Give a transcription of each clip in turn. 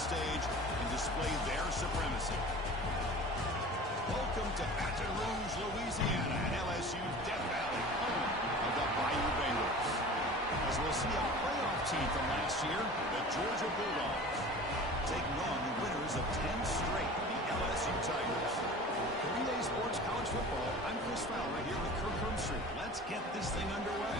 stage and display their supremacy. Welcome to Baton Rouge, Louisiana, and LSU's Death Valley, home of the Bayou Bengals. As we'll see a playoff team from last year, the Georgia Bulldogs, taking on the winners of 10 straight, the LSU Tigers. For Relay Sports College Football, I'm Chris Fowler here with Kirk Herbstreit. Let's get this thing underway.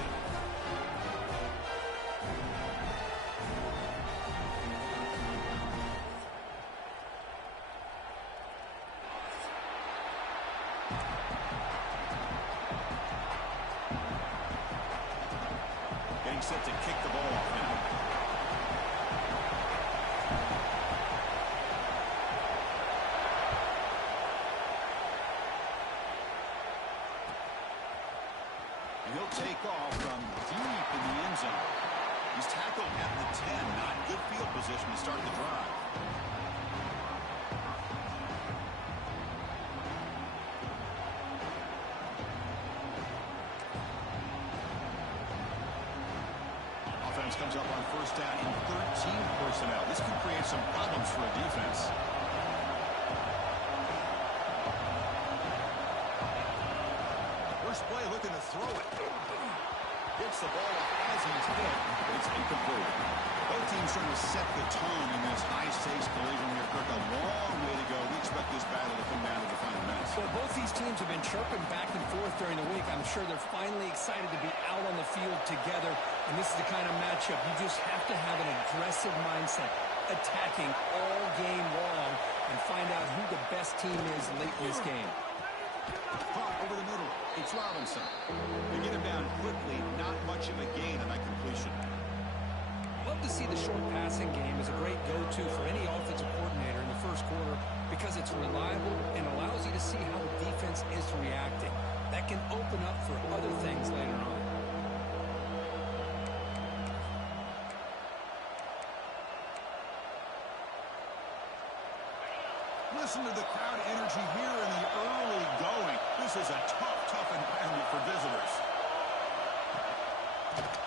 Getting set to kick the ball off now. And he'll take off from deep in the end zone. He's tackled at the 10, not in good field position to start the drive. Offense comes up on first down in 13 personnel. This could create some problems for a defense. First play looking to throw it. Gets the ball as he's hit, but it's incomplete. Both teams trying to set the tone in this high-stakes collision here. Kirk, a long way to go. We expect this battle to come down to the final minutes. Well, both these teams have been chirping back and forth during the week. I'm sure they're finally excited to be out on the field together. And this is the kind of matchup you just have to have an aggressive mindset, attacking all game long, and find out who the best team is late in this game. Caught over the middle. It's Robinson. They get him down quickly. Not much of a gain on that completion. Love to see the short passing game as a great go-to for any offensive coordinator in the first quarter because it's reliable and allows you to see how the defense is reacting. That can open up for other things later on. Listen to the crowd energy here in the early going. This is a tough environment for visitors.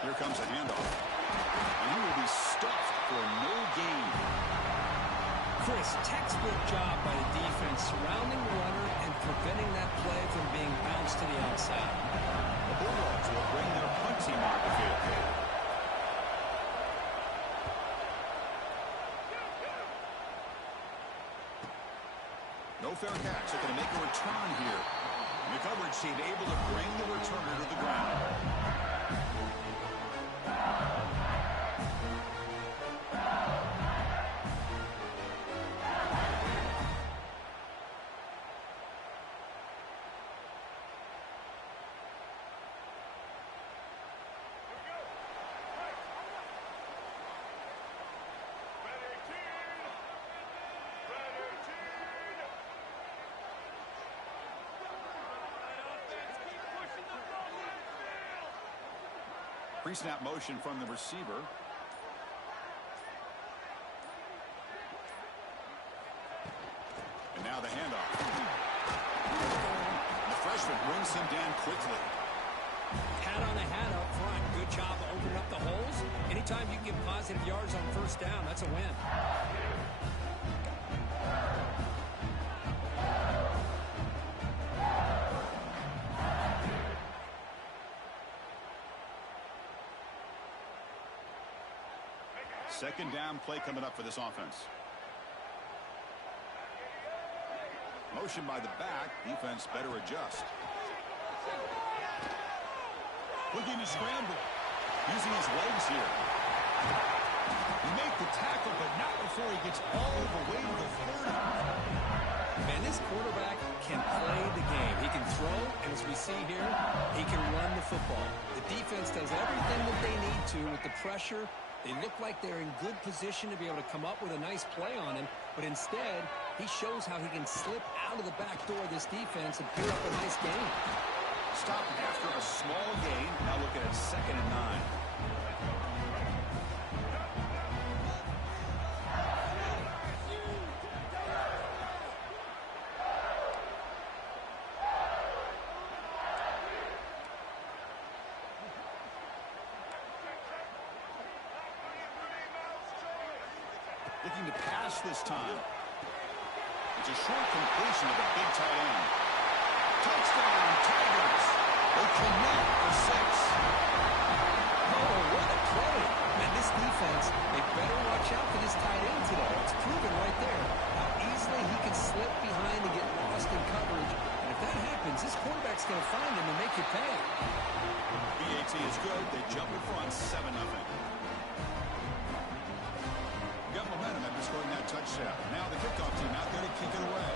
Here comes a handoff. And he will be stuffed for no gain. Chris, textbook job by the defense surrounding the runner and preventing that play from being bounced to the outside. The Bulldogs will bring their punt team on the field. No fair catch. They're going to make a return here. The coverage team able to bring the returner to the ground. Pre-snap motion from the receiver. And now the handoff. The freshman brings him down quickly. Hat on a hat up front. Good job of opening up the holes. Anytime you can get positive yards on first down, that's a win. Second down play coming up for this offense. Motion by the back. Defense better adjust. Looking to scramble. Using his legs here. He make the tackle, but not before he gets all the way to the 30. Man, this quarterback can play the game. He can throw, and as we see here, he can run the football. The defense does everything that they need to with the pressure. They look like they're in good position to be able to come up with a nice play on him, but instead, he shows how he can slip out of the back door of this defense and pick up a nice gain. Stopped after a small gain. Now looking at 2nd and 9. Looking to to pass this time. It's a short completion of the big tight end. Touchdown, Tigers. They connect for 6. Oh, what a play. Man, this defense, they better watch out for this tight end today. It's proven right there how easily he can slip behind and get lost in coverage. And if that happens, this quarterback's going to find him and make you pay. BAT is good. They jump in front 7-0. Got momentum after scoring that touchdown. Now the kickoff team out there to kick it away.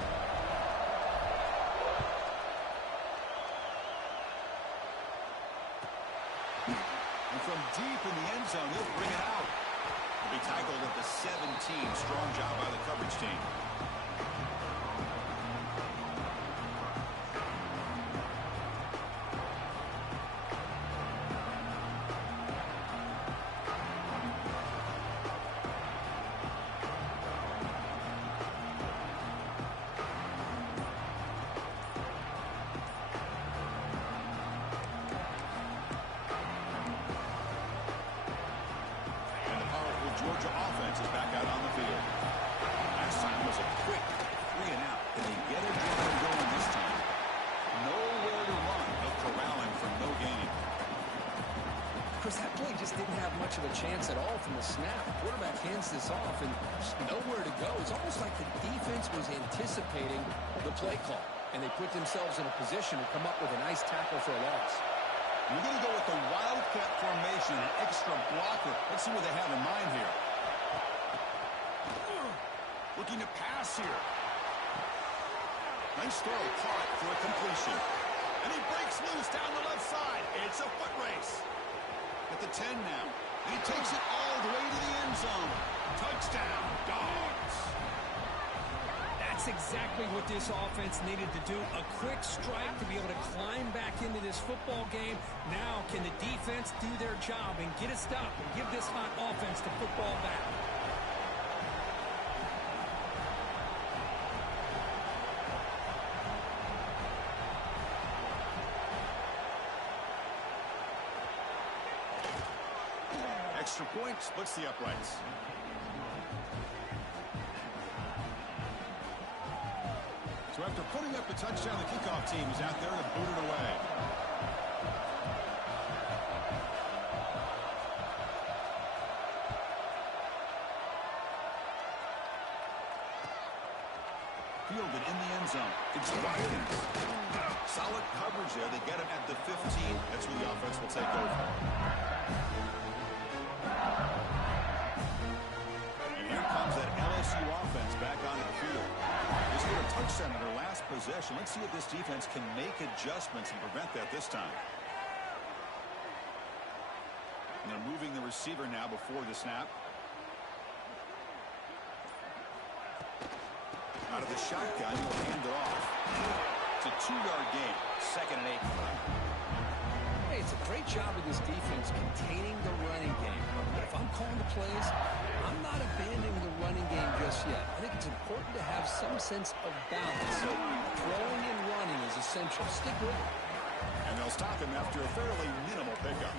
And from deep in the end zone, he'll bring it out. He'll be tackled at the 17. Strong job by the coverage team. Georgia offense is back out on the field. Last time was a quick 3-and-out. Can they get a drive going this time? Nowhere to run. No corralling for no gain. Chris, that play just didn't have much of a chance at all from the snap. The quarterback hands this off and just nowhere to go. It's almost like the defense was anticipating the play call, and they put themselves in a position to come up with a nice tackle for a loss. We're going to go with the Wildcat formation, an extra blocker. Let's see what they have in mind here. Looking to pass here. Nice throw, caught for a completion. And he breaks loose down the left side. It's a foot race. At the 10 now. And he takes it all the way to the end zone. Touchdown, Dogs. That's exactly what this offense needed to do. A quick strike to be able to climb back into this football game. Now can the defense do their job and get a stop and give this hot offense the football back? Extra point splits the uprights. So after putting up the touchdown, the kickoff team is out there to boot it away. Fielded in the end zone. It's Ryan. Solid coverage there. They get him at the 15. That's where the offense will take over. And here comes that LSU offense back onto the field. They scored a touchdown in their last possession. Let's see if this defense can make adjustments and prevent that this time. And they're moving the receiver now before the snap. Out of the shotgun, he'll hand it off. It's a 2-yard gain. 2nd and 8. Hey, it's a great job of this defense containing the running game. But if I'm calling the plays, I'm not abandoning the running game just yet. I think it's important to have some sense of balance. So throwing and running is essential. Stick with it. And they'll stop him after a fairly minimal pickup.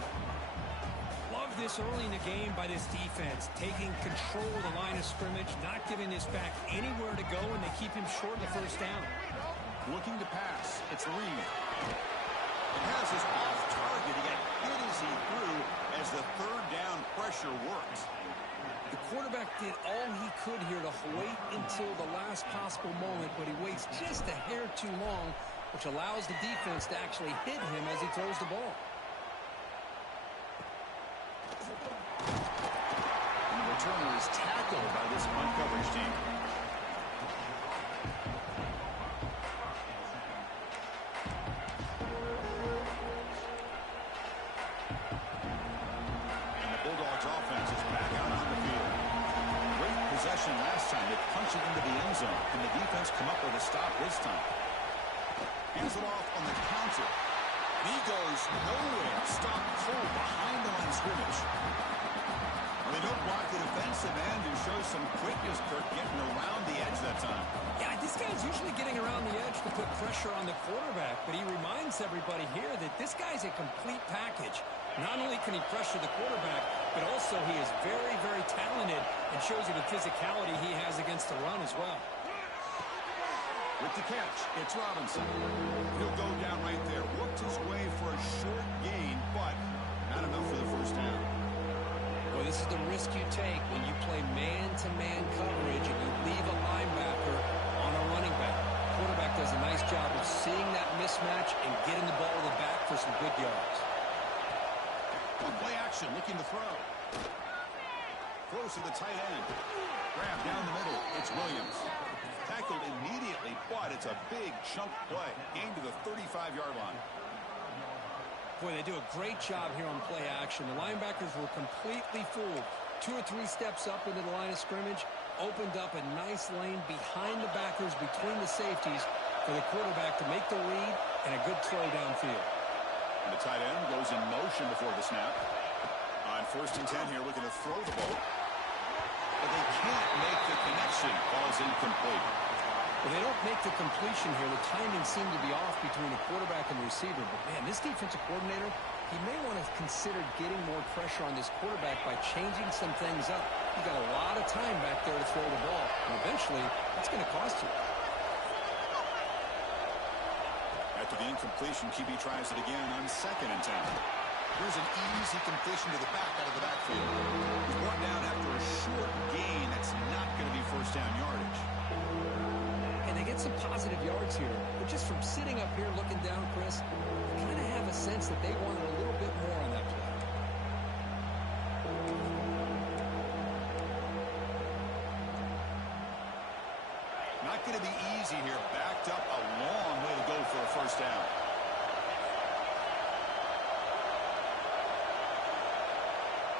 Love this early in the game by this defense, taking control of the line of scrimmage, not giving this back anywhere to go, and they keep him short of the first down. Looking to pass. It's Reed. It has his off target. He got hit as he threw as the 3rd down pressure worked. The quarterback did all he could here to wait until the last possible moment, but he waits just a hair too long, which allows the defense to actually hit him as he throws the ball. And the returner is tackled by this punt coverage team. And the Bulldogs offense is back out on the field. Great possession last time. They punched it into the end zone. Can the defense come up with a stop this time? Hands it off on the counter. And he goes nowhere. Stopped cold behind the line of scrimmage. They don't block the defensive end and show some quickness, Kirk, getting around the edge that time. Yeah, this guy's usually getting around the edge to put pressure on the quarterback, but he reminds everybody here that this guy's a complete package. Not only can he pressure the quarterback, but also he is very, very talented and shows you the physicality he has against the run as well. With the catch, it's Robinson. He'll go down right there. Worked his way for a short gain, but not enough for the first down. Well, this is the risk you take when you play man-to-man coverage and you leave a linebacker on a running back. Quarterback does a nice job of seeing that mismatch and getting the ball to the back for some good yards. On play action, looking to throw. Throws to the tight end. Grab down the middle. It's Williams. Tackled immediately, but it's a big chunk play. Gain to the 35-yard line. Boy, they do a great job here on play action. The linebackers were completely fooled. 2 or 3 steps up into the line of scrimmage, opened up a nice lane behind the backers, between the safeties, for the quarterback to make the read and a good throw downfield. And the tight end goes in motion before the snap. On 1st and 10 here, looking to throw the ball. But they can't make the connection. Ball's incomplete. Well, they don't make the completion here. The timing seemed to be off between the quarterback and the receiver. But, man, this defensive coordinator, he may want to consider getting more pressure on this quarterback by changing some things up. He's got a lot of time back there to throw the ball. And eventually, that's going to cost you. After the incompletion, QB tries it again on 2nd and 10. Here's an easy completion to the back out of the backfield. He's brought down after a short gain. That's not going to be first down yardage. And they get some positive yards here. But just from sitting up here looking down, Chris, I kind of have a sense that they wanted a little bit more on that play. Not going to be easy here. Backed up a long way to go for a first down.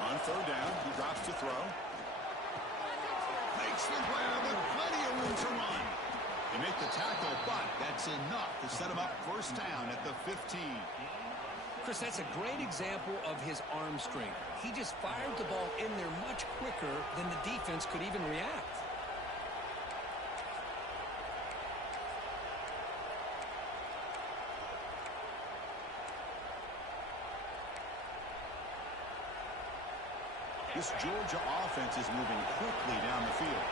On 3rd down, he drops to throw. Makes the grab with plenty of room to run. They make the tackle, but that's enough to set him up first down at the 15. Chris, that's a great example of his arm strength. He just fired the ball in there much quicker than the defense could even react. This Georgia offense is moving quickly down the field.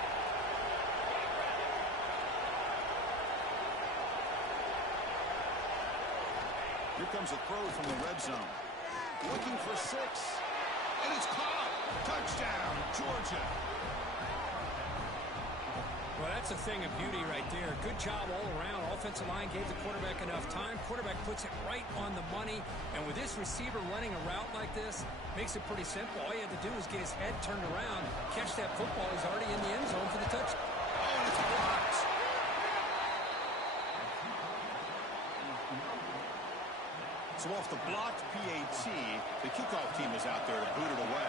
Here comes a throw from the red zone. Looking for 6. And it's caught. Touchdown, Georgia. Well, that's a thing of beauty right there. Good job all around. Offensive line gave the quarterback enough time. Quarterback puts it right on the money. And with this receiver running a route like this, makes it pretty simple. All you have to do is get his head turned around, catch that football. He's already in the end zone for the touchdown. Oh, and it's blocked. So off the blocked PAT, the kickoff team is out there to boot it away.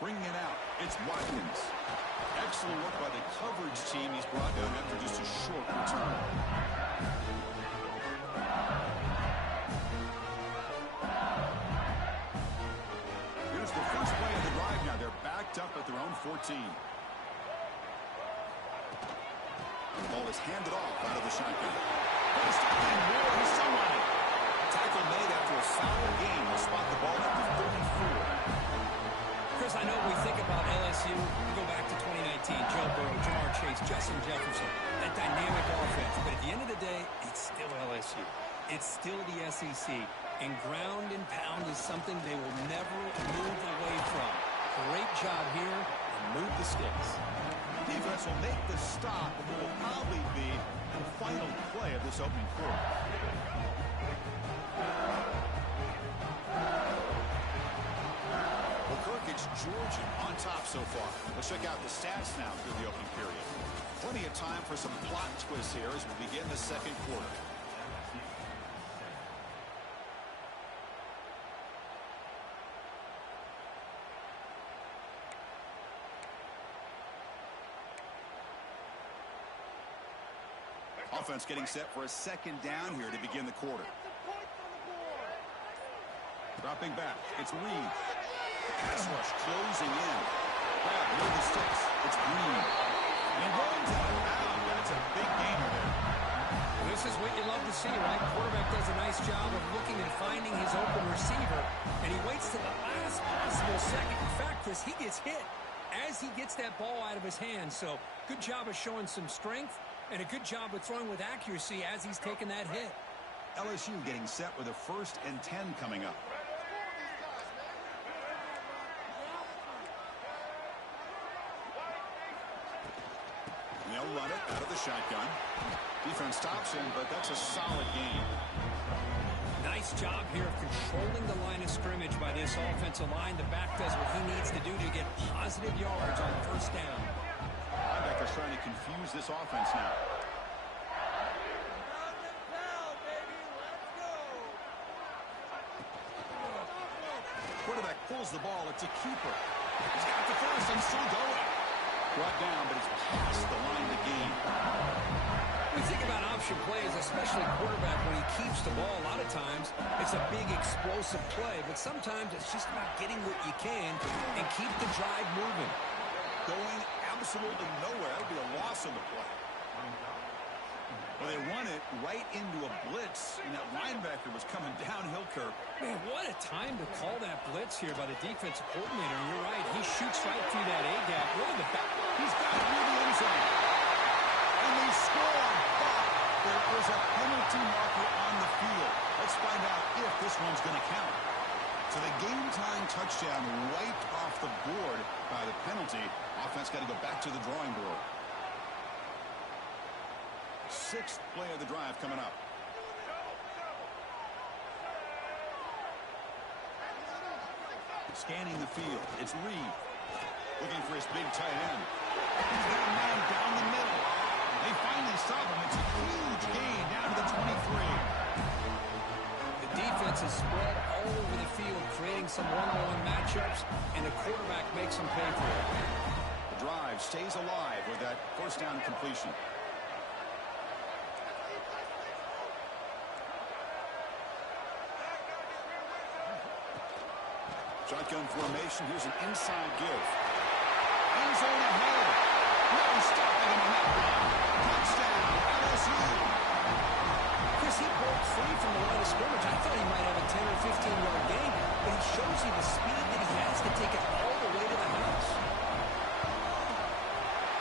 Bringing it out, it's Watkins. Excellent work by the coverage team. He's brought down after just a short return. Here's the first play of the drive now. They're backed up at their own 14. The ball is handed off out of the shotgun. First and more, he's still running. Tackle made after a solid gain. Will spot the ball at the 34. Chris, I know we think about LSU, we go back to 2019, Joe Burrow, Jamar Chase, Justin Jefferson, that dynamic offense. But at the end of the day, it's still LSU. It's still the SEC. And ground and pound is something they will never move away from. Great job here, and move the sticks. Defense will make the stop, and will probably be the final play of this opening quarter. It's Georgia on top so far. Let's check out the stats now through the opening period. Plenty of time for some plot twists here as we begin the second quarter. Offense getting set for a second down here to begin the quarter. Dropping back. It's Reed. Pass rush closing in. Grab near the sticks. It's Green. And runs out of bounds. That's a big gainer there. This is what you love to see, right? Quarterback does a nice job of looking and finding his open receiver, and he waits to the last possible second. In fact, Chris, he gets hit as he gets that ball out of his hands. So good job of showing some strength and a good job of throwing with accuracy as he's taking that hit. LSU getting set with a 1st and 10 coming up. They'll run it out of the shotgun. Defense stops him, but that's a solid game. Nice job here of controlling the line of scrimmage by this offensive line. The back does what he needs to do to get positive yards on 1st down. Linebacker's trying to confuse this offense now. Quarterback pulls the ball. It's a keeper. He's got the first and still going. Brought down, but he's past the line to gain. We think about option plays, especially quarterback, when he keeps the ball. A lot of times, it's a big explosive play, but sometimes it's just about getting what you can and keep the drive moving. Going absolutely nowhere. That would be a loss on the play. Well, they run it right into a blitz, and that linebacker was coming downhill curve. Man, what a time to call that blitz here by the defensive coordinator. You're right. He shoots right through that A-gap. Really the back. He's got it near the end zone. And they score. But there is a penalty marker on the field. Let's find out if this one's going to count. So the game-time touchdown wiped off the board by the penalty. Offense got to go back to the drawing board. 6th play of the drive coming up. Scanning the field. It's Reed. Looking for his big tight end. He's got a man down the middle. They finally stop him. It's a huge gain down to the 23. The defense is spread all over the field, creating some one-on-one matchups, and the quarterback makes them pay for it. The drive stays alive with that 1st down completion. Shotgun formation. Here's an inside give. End zone ahead. No stopping him on that run. Touchdown, LSU. Chris, he broke free from the line of scrimmage. I thought he might have a 10 or 15-yard gain, but he shows you the speed that he has to take it all the way to the house.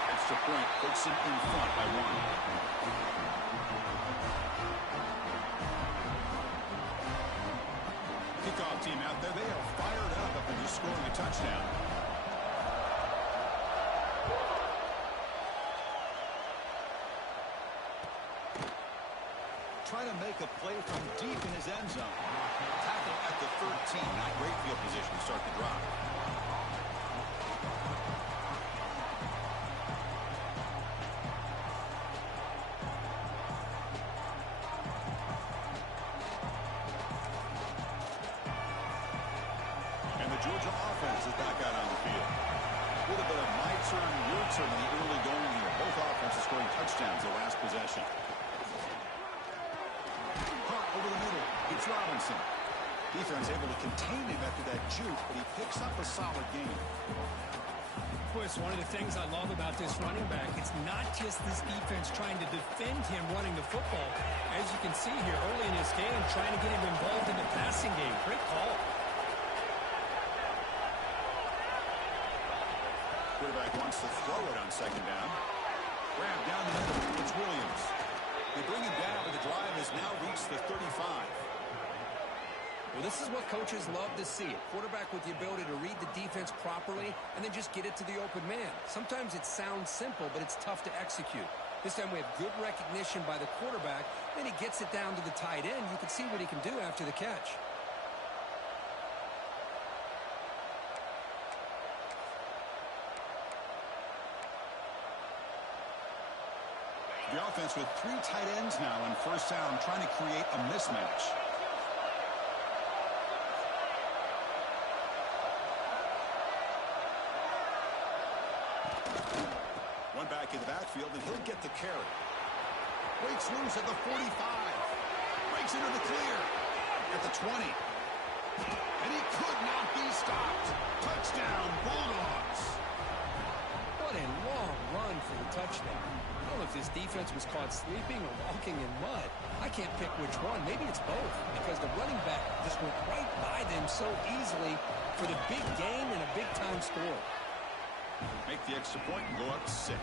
Extra point puts him in front by 1. Kickoff team out there. They are fired up after just scoring a touchdown. Trying to make a play from deep in his end zone. Tackle at the 13. Not great field position to start the drive. Georgia offense is back out on the field. A little bit of my turn, your turn in the early going here. Both offenses scoring touchdowns the last possession. Hot over the middle. It's Robinson. Defense able to contain him after that juke, but he picks up a solid game. Chris, one of the things I love about this running back, it's not just this defense trying to defend him running the football. As you can see here early in this game, trying to get him involved in the passing game. Great call. Quarterback wants to throw it on 2nd down. Grab down the middle. It's Williams. They bring him down, but the drive has now reached the 35. Well, this is what coaches love to see. A quarterback with the ability to read the defense properly and then just get it to the open man. Sometimes it sounds simple, but it's tough to execute. This time we have good recognition by the quarterback. Then he gets it down to the tight end. You can see what he can do after the catch. The offense with 3 tight ends now on 1st down, trying to create a mismatch. One back in the backfield, and he'll get the carry. Breaks loose at the 45. Breaks into the clear at the 20. And he could not be stopped. Touchdown, Bulldogs. What a long run for the touchdown. I don't know if this defense was caught sleeping or walking in mud. I can't pick which one. Maybe it's both, because the running back just went right by them so easily for the big gain and a big-time score. Make the extra point and go up 6.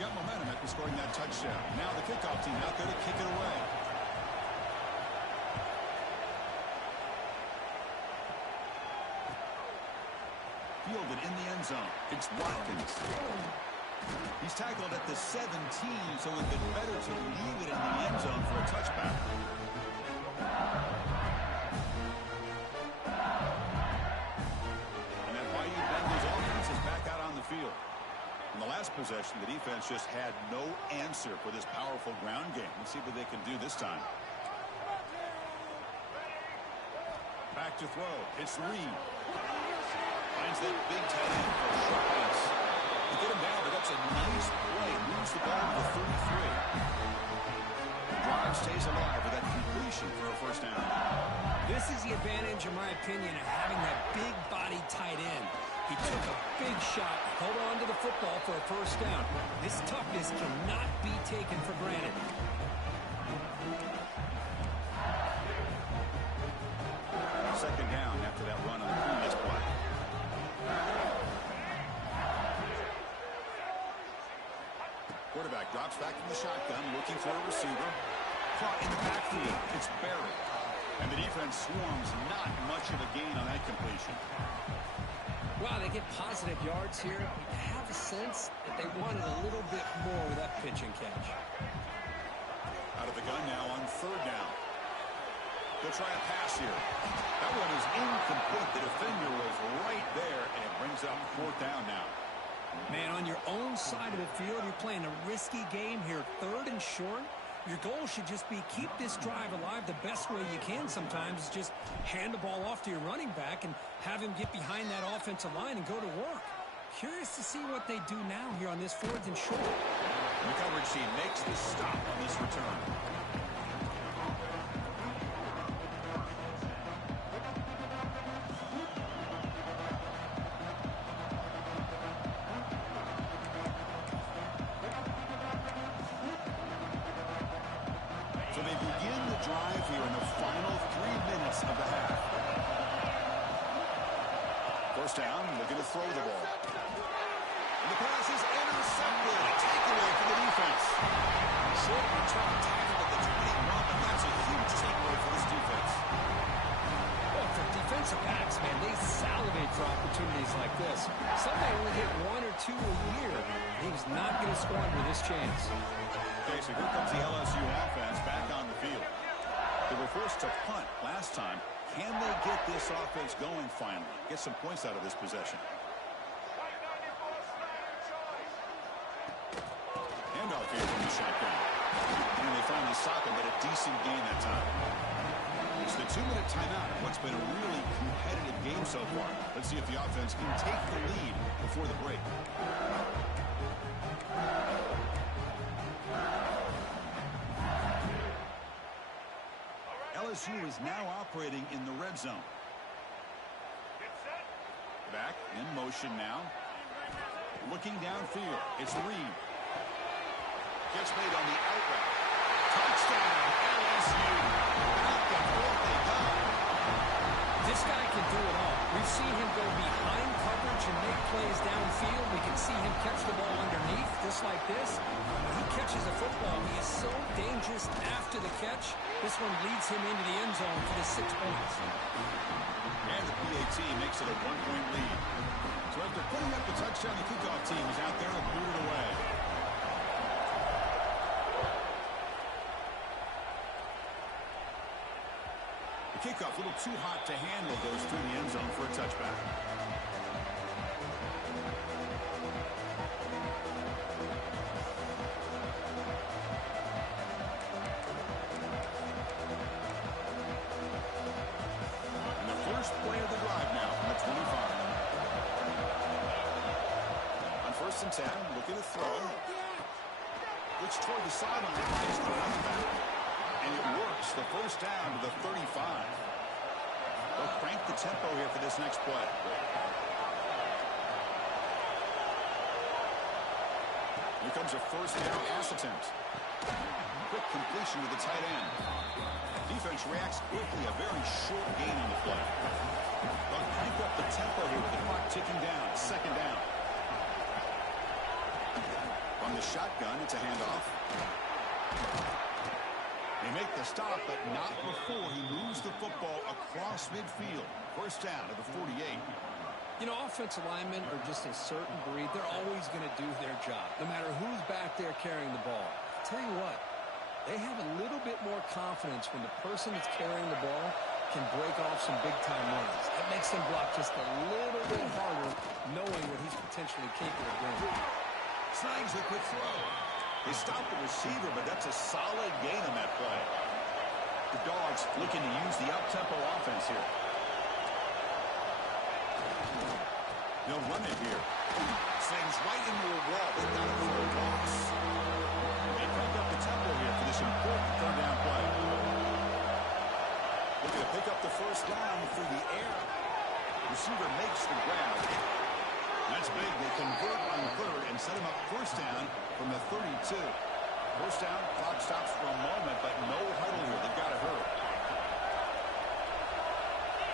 Got momentum after scoring that touchdown. Now the kickoff team out there to kick it away. Fielded in the end zone. It's Watkins. He's tackled at the 17, so it would have been better to leave it in the end zone for a touchback. And that Bayou Bengals offense is back out on the field. In the last possession, the defense just had no answer for this powerful ground game. Let's see what they can do this time. Back to throw. It's Reed. Finds that big tight end for a short pass. To get him down, but that's a nice play. Moves the ball to the 33. The drive stays alive with that completion for a first down. This is the advantage, in my opinion, of having that big body tight end. He took a big shot, held on to the football for a first down. This toughness cannot be taken for granted. Second down after that run on the previous play. Quarterback drops back from the shotgun, looking for a receiver. Caught in the backfield. It's Barrett. And the defense swarms not much of a gain on that completion. Wow, they get positive yards here. I have a sense that they wanted a little bit more with that pitch and catch. Out of the gun now on third down. They'll try a pass here. That one is incomplete. The defender was right there, and it brings up fourth down now. Man, on your own side of the field, you're playing a risky game here. Third and short. Your goal should just be keep this drive alive the best way you can sometimes. Just hand the ball off to your running back and have him get behind that offensive line and go to work. Curious to see what they do now here on this fourth and short. The coverage team makes the stop on this return. So they begin the drive here in the final 3 minutes of the half. First down, looking to throw the ball. And the pass is intercepted. A takeaway for the defense. Short return tackle at the 21, but that's a huge takeaway for this defense. Well, for defensive backs, man, they salivate for opportunities like this. Some may only hit 1 or 2 a year. He's not going to squander this chance. Okay, so here comes the LSU offense back on the field. They were forced to punt last time. Can they get this offense going finally? Get some points out of this possession. Handoff here from the shotgun. And they finally stop him, but a decent gain that time. It's the 2-minute timeout of what's been a really competitive game so far. Let's see if the offense can take the lead before the break. LSU is now operating in the red zone. Back in motion now. Looking downfield. It's Reed. Gets made on the out route. Touchdown, LSU. Back and forth they go. This guy can do it all. We've seen him go behind coverage and make plays downfield. We can see him catch the ball underneath, just like this. When he catches a football, he is so dangerous after the catch. This one leads him into the end zone for the 6 points. And the PAT makes it a 1-point lead. So after putting up the touchdown, the kickoff team is out there and boot it away. The kickoff, a little too hot to handle, goes through the end zone for a touchback. And the first play of the drive now from the First and 10, looking to throw. Looks toward the sideline, finds the running back. And it works. The first down to the 35. They'll crank the tempo here for this next play. Here comes a first down pass attempt. Quick completion to the tight end. Defense reacts quickly. A very short gain on the play. They'll crank up the tempo here with the clock ticking down. Second down. From the shotgun, it's a handoff. They make the stop, but not before he moves the football across midfield. First down to the 48. You know, offensive linemen are just a certain breed. They're always going to do their job, no matter who's back there carrying the ball. I'll tell you what, they have a little bit more confidence when the person that's carrying the ball can break off some big-time runs. That makes them block just a little bit harder, knowing what he's potentially capable of doing. Snags a quick throw. They stop the receiver, but that's a solid gain on that play. The Dogs looking to use the up-tempo offense here. They'll run it here. Slings right into a wall. They got it for a loss. They crank up the tempo here for this important third down play. Looking to pick up the first down through the air. Receiver makes the grab. That's big. They convert on third and set him up first down from the 32. First down, clock stops for a moment, but no huddle here. They've got to hurry.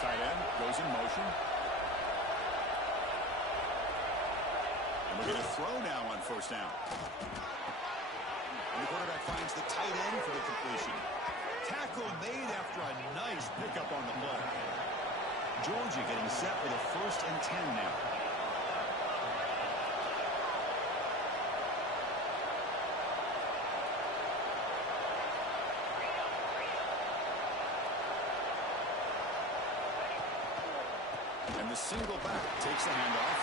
Tight end goes in motion. And we're going to throw now on first down. And the quarterback finds the tight end for the completion. Tackle made after a nice pickup on the play. Georgia getting set for the first and 10 now. And the single back takes the handoff.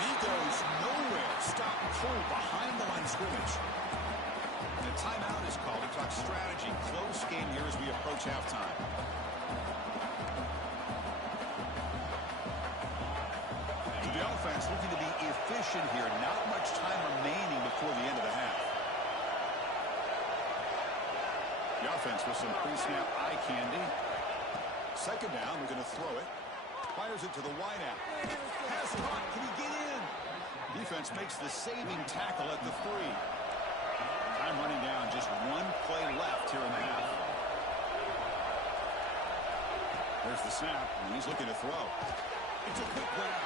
He goes nowhere. Stop cold behind the line of scrimmage. And a timeout is called to talk strategy. Close game here as we approach halftime. And the offense looking to be efficient here. Not much time remaining before the end of the half. The offense with some pre-snap eye candy. Second down, we're going to throw it. Fires it to the wideout. Pass caught. Can he get in? Defense makes the saving tackle at the 3. Time running down. Just one play left here in the half. There's the snap, and he's looking to throw. It's a quick grab.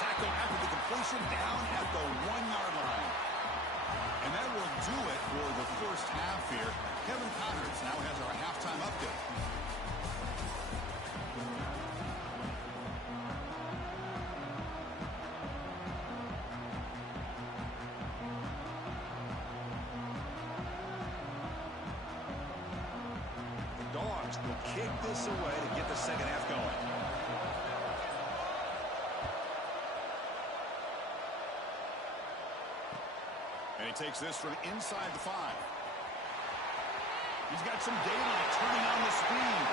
Tackle after the completion down at the 1-yard line. And that will do it for the first half here. Kevin Connors now has our halftime update. Dogs will kick this away to get the second half going. And he takes this from inside the 5. He's got some daylight turning on the speed.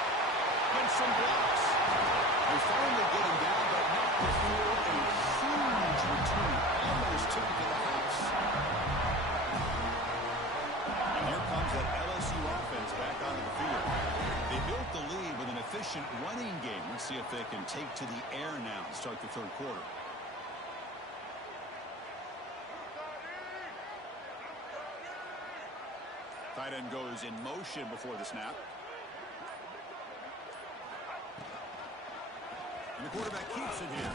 Gets some blocks. They finally get him down, but not before a huge return. Almost took it to the house. And here comes that LSU offense back onto the field. They built the lead with an efficient running game. Let's see if they can take to the air now to start the third quarter. Tight end goes in motion before the snap. And the quarterback keeps it here.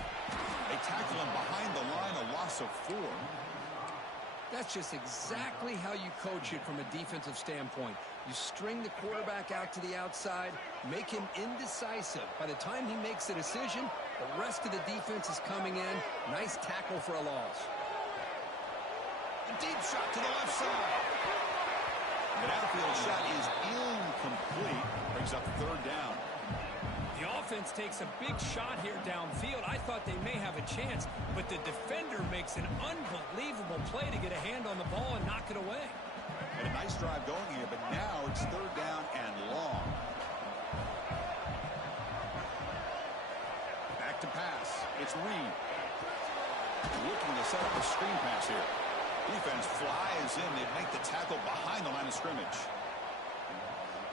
They tackle him behind the line, a loss of 4. That's just exactly how you coach it from a defensive standpoint. You string the quarterback out to the outside, make him indecisive. By the time he makes a decision, the rest of the defense is coming in. Nice tackle for a loss. A deep shot to the left side. The outfield shot is incomplete. Brings up third down. The offense takes a big shot here downfield. I thought they may have a chance, but the defender makes an unbelievable play to get a hand on the ball and knock it away. And a nice drive going here, but now it's third down and long. Back to pass. It's Reed. Looking to to set up a screen pass here. Defense flies in. They make the tackle behind the line of scrimmage.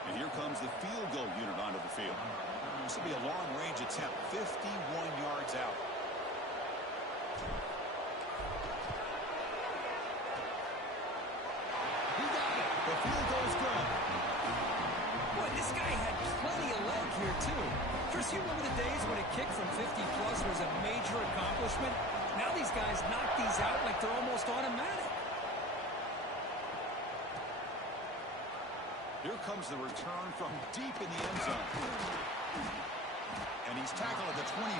And here comes the field goal unit onto the field. This will be a long-range attempt, 51 yards out. He got it. The field goal's good. Boy, this guy had plenty of leg here, too. Chris, you remember the days when a kick from 50-plus was a major accomplishment? Now these guys knock these out like they're almost automatic. Here comes the return from deep in the end zone. And he's tackled at the 25,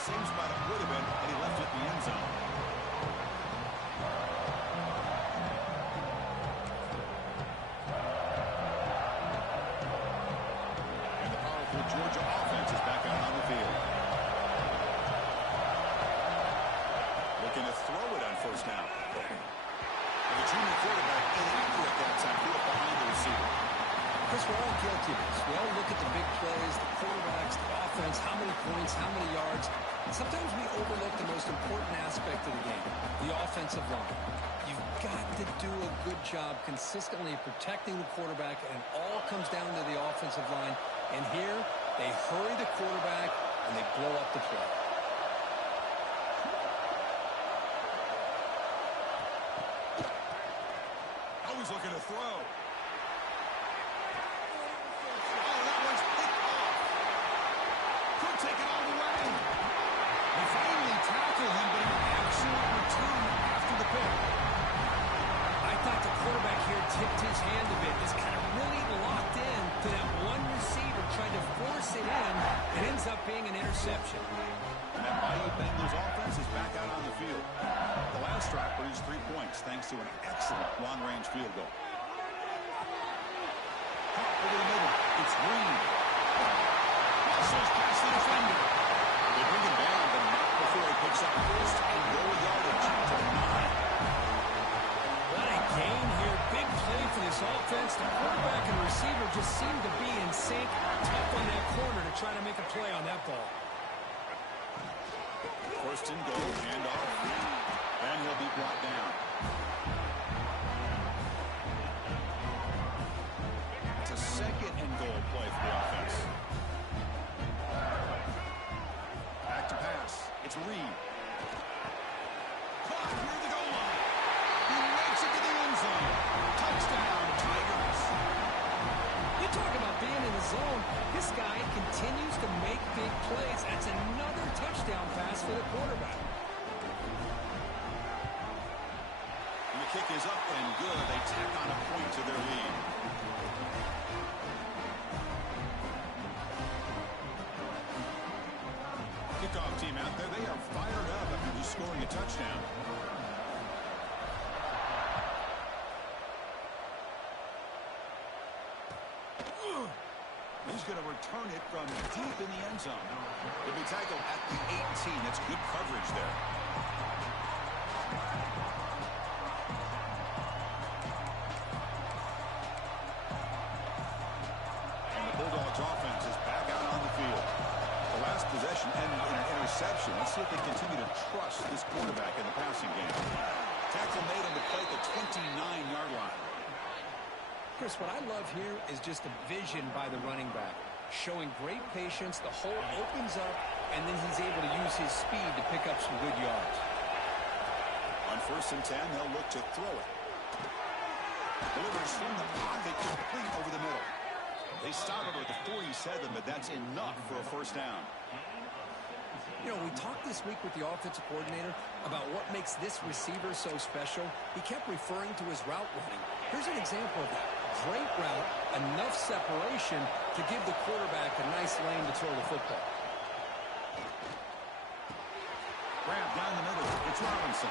same spot it would have been, and he left it in the end zone. And the powerful Georgia offense is back out on the field. Looking to throw it on first down. And the junior quarterback inaccurate that time. Threw it behind the receiver. Chris, we're all guilty of this. We all look at the big plays, the quarterbacks, the offense, how many points, how many yards. And sometimes we overlook the most important aspect of the game, the offensive line. You've got to do a good job consistently protecting the quarterback, and it all comes down to the offensive line. And here, they hurry the quarterback, and they blow up the play. Always looking to throw. Take it all the way. They finally tackle him, but an excellent return after the pick. I thought the quarterback here tipped his hand a bit. Just kind of really locked in to that one receiver, tried to force it in. It ends up being an interception. And that Bayou Bengals offense is back out on the field. The last drive produced 3 points thanks to an excellent long-range field goal. Caught over the middle. It's Green. Muscles past the defender. They bring him down, but not before he picks up first and goal yardage to the 9. What a gain here. Big play for this offense. The quarterback and receiver just seem to be in sync. Tough on that corner to try to make a play on that ball. First and goal, handoff. And he'll be brought down. It's a second and goal play for the offense. Back to pass. It's Reed. Caught near the goal line. He makes it to the end zone. Touchdown, Tigers. You talk about being in the zone. This guy continues to make big plays. That's another touchdown pass for the quarterback. And the kick is up and good. They tack on a point to their lead. Kickoff team out there. They are fired up after just scoring a touchdown. He's going to return it from deep in the end zone. He'll be tackled at the 18. That's good coverage there. And the Bulldogs offense is back out on the field. The last possession ended in an interception. Let's see if they continue to trust this quarterback in the passing game. Tackle made on the play at the 29-yard line. Chris, what I love here is just the vision by the running back. Showing great patience, the hole opens up, and then he's able to use his speed to pick up some good yards. On 1st and 10, they'll look to throw it. Delivers from the pocket, complete over the middle. They stop it at the 47, but that's enough for a first down. You know, we talked this week with the offensive coordinator about what makes this receiver so special. He kept referring to his route running. Here's an example of that. Great route, enough separation to give the quarterback a nice lane to throw the football. Grab down the middle. It's Robinson.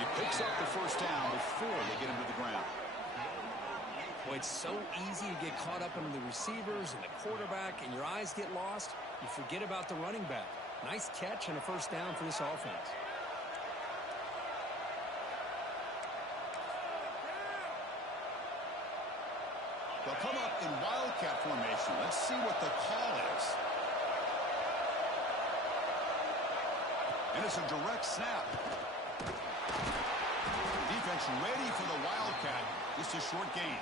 He picks up the first down before they get him to the ground. Boy, it's so easy to get caught up in the receivers and the quarterback, and your eyes get lost. You forget about the running back. Nice catch and a first down for this offense. They'll come up in wildcat formation. Let's see what the call is. And it's a direct snap. gets ready for the Wildcat. Just a short gain.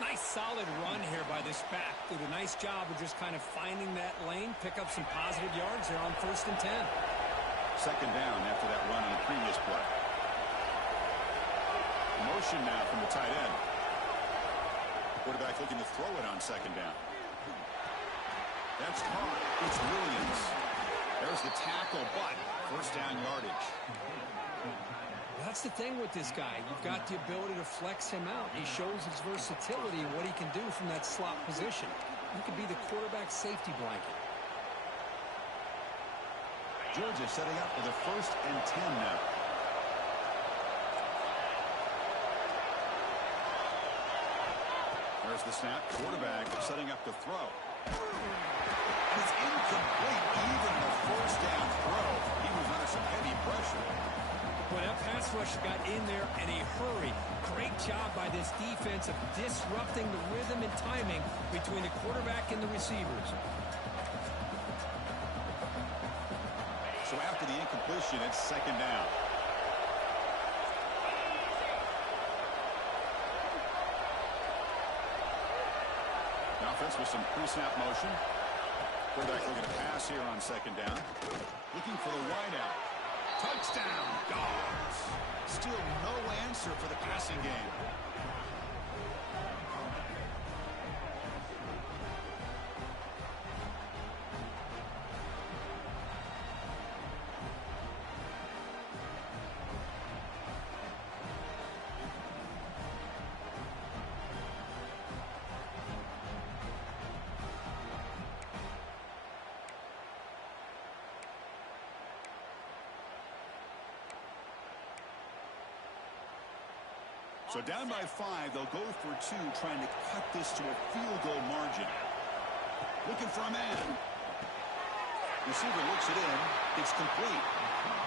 Nice solid run here by this back. Did a nice job of just kind of finding that lane, pick up some positive yards there on 1st and 10. Second down after that run on the previous play. Motion now from the tight end. Quarterback looking to throw it on second down. That's caught. It's Williams. There's the tackle, but first down yardage. That's the thing with this guy. You've got the ability to flex him out. He shows his versatility and what he can do from that slot position. He could be the quarterback's safety blanket. Georgia setting up for the 1st and 10 now. There's the snap. Quarterback setting up to throw. And it's incomplete. Even a 1st down throw. He was under some heavy pressure. Boy, that pass rush got in there in a hurry. Great job by this defense of disrupting the rhythm and timing between the quarterback and the receivers. So after the incompletion, it's second down. The offense with some pre-snap motion. Quarterback looking to pass here on second down. Looking for the wideout. Touchdown, Dogs. Still no answer for the passing game. So down by 5, they'll go for 2, trying to cut this to a field goal margin. Looking for a man. Receiver looks it in. It's complete.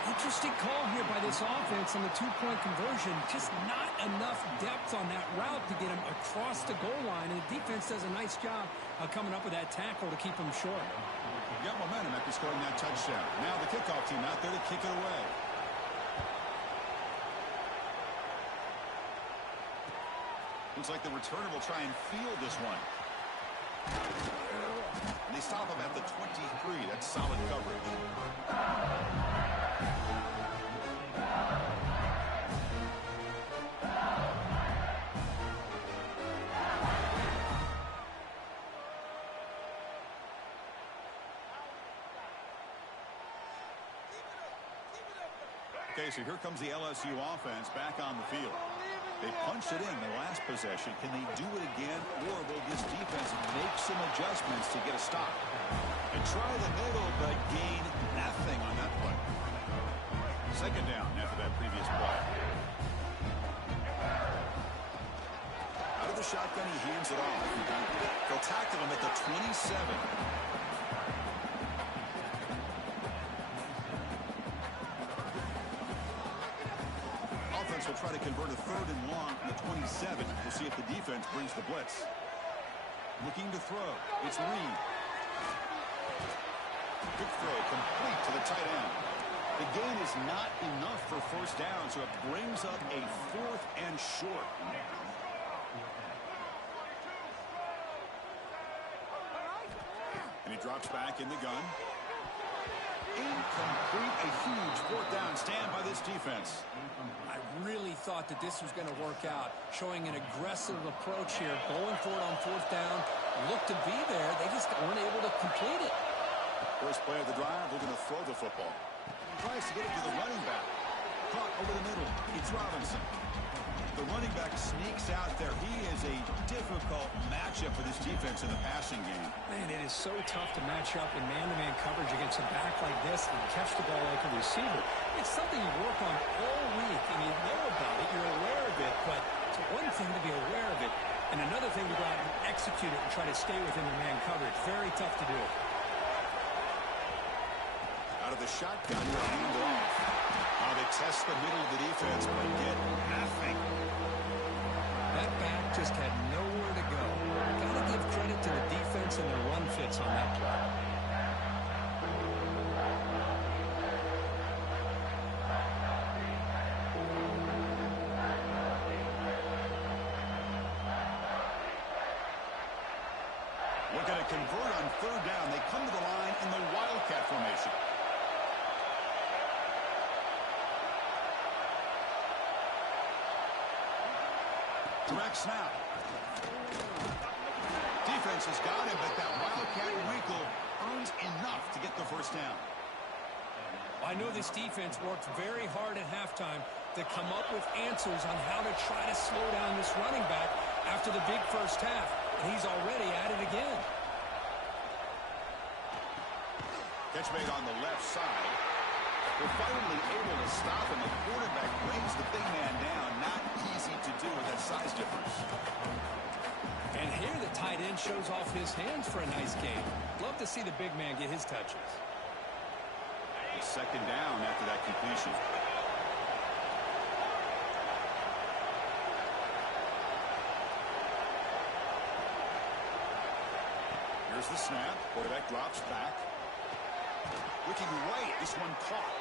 Interesting call here by this offense on the 2-point conversion. Just not enough depth on that route to get him across the goal line. And the defense does a nice job of coming up with that tackle to keep him short. Got momentum after scoring that touchdown. Now the kickoff team out there to kick it away. Looks like the returner will try and field this one. And they stop him at the 23. That's solid coverage. Okay, so here comes the LSU offense back on the field. They punched it in the last possession. Can they do it again, or will this defense make some adjustments to get a stop? And try the middle, but gain nothing on that play. Second down after that previous play. Out of the shotgun, he hands it off. They'll tackle him at the 27. Will try to convert a 3rd and long from the 27. We'll see if the defense brings the blitz. Looking to throw. It's Reed. Good throw, complete to the tight end. The gain is not enough for first down, so it brings up a 4th and short. And he drops back in the gun. Incomplete, a huge 4th down stand by this defense. I really thought that this was going to work out, showing an aggressive approach here, going for it on 4th down. Looked to be there. They just weren't able to complete it. First play of the drive, they're going to throw the football. Tries to get it to the running back. Caught over the middle. It's Robinson. The running back sneaks out there. He is a difficult matchup for this defense in the passing game. Man, it is so tough to match up in man-to-man coverage against a back like this and catch the ball like a receiver. It's something you work on all week, and you know about it. You're aware of it, but it's one thing to be aware of it, and another thing to go out and execute it and try to stay within the man coverage. Very tough to do. Out of the shotgun, they'll hand it off. They test the middle of the defense, but get nothing. That back just had nowhere to go. Got to give credit to the defense and the run fits on that play. convert on third down. They come to the line in the Wildcat formation. Direct snap. Defense has got him, but that Wildcat wrinkle earns enough to get the first down. I know this defense worked very hard at halftime to come up with answers on how to try to slow down this running back after the big first half. And he's already at it again. Catch made on the left side. They're finally able to stop him. The quarterback brings the big man down. Not easy to do with that size difference. And here the tight end shows off his hands for a nice game. Love to see the big man get his touches. Second down after that completion. Here's the snap. Quarterback drops back. Looking right. This one caught.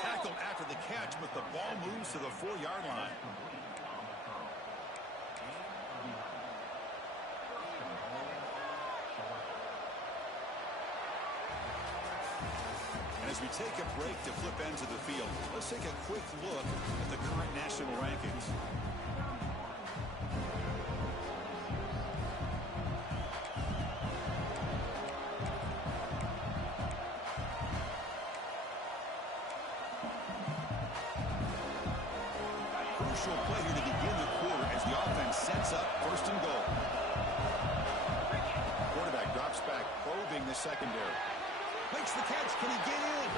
Tackled after the catch, but the ball moves to the 4-yard line. As we take a break to flip ends of the field, let's take a quick look at the current national rankings. Crucial play here to begin the quarter as the offense sets up first and goal. Quarterback drops back, probing the secondary. Makes the catch. Can he get in?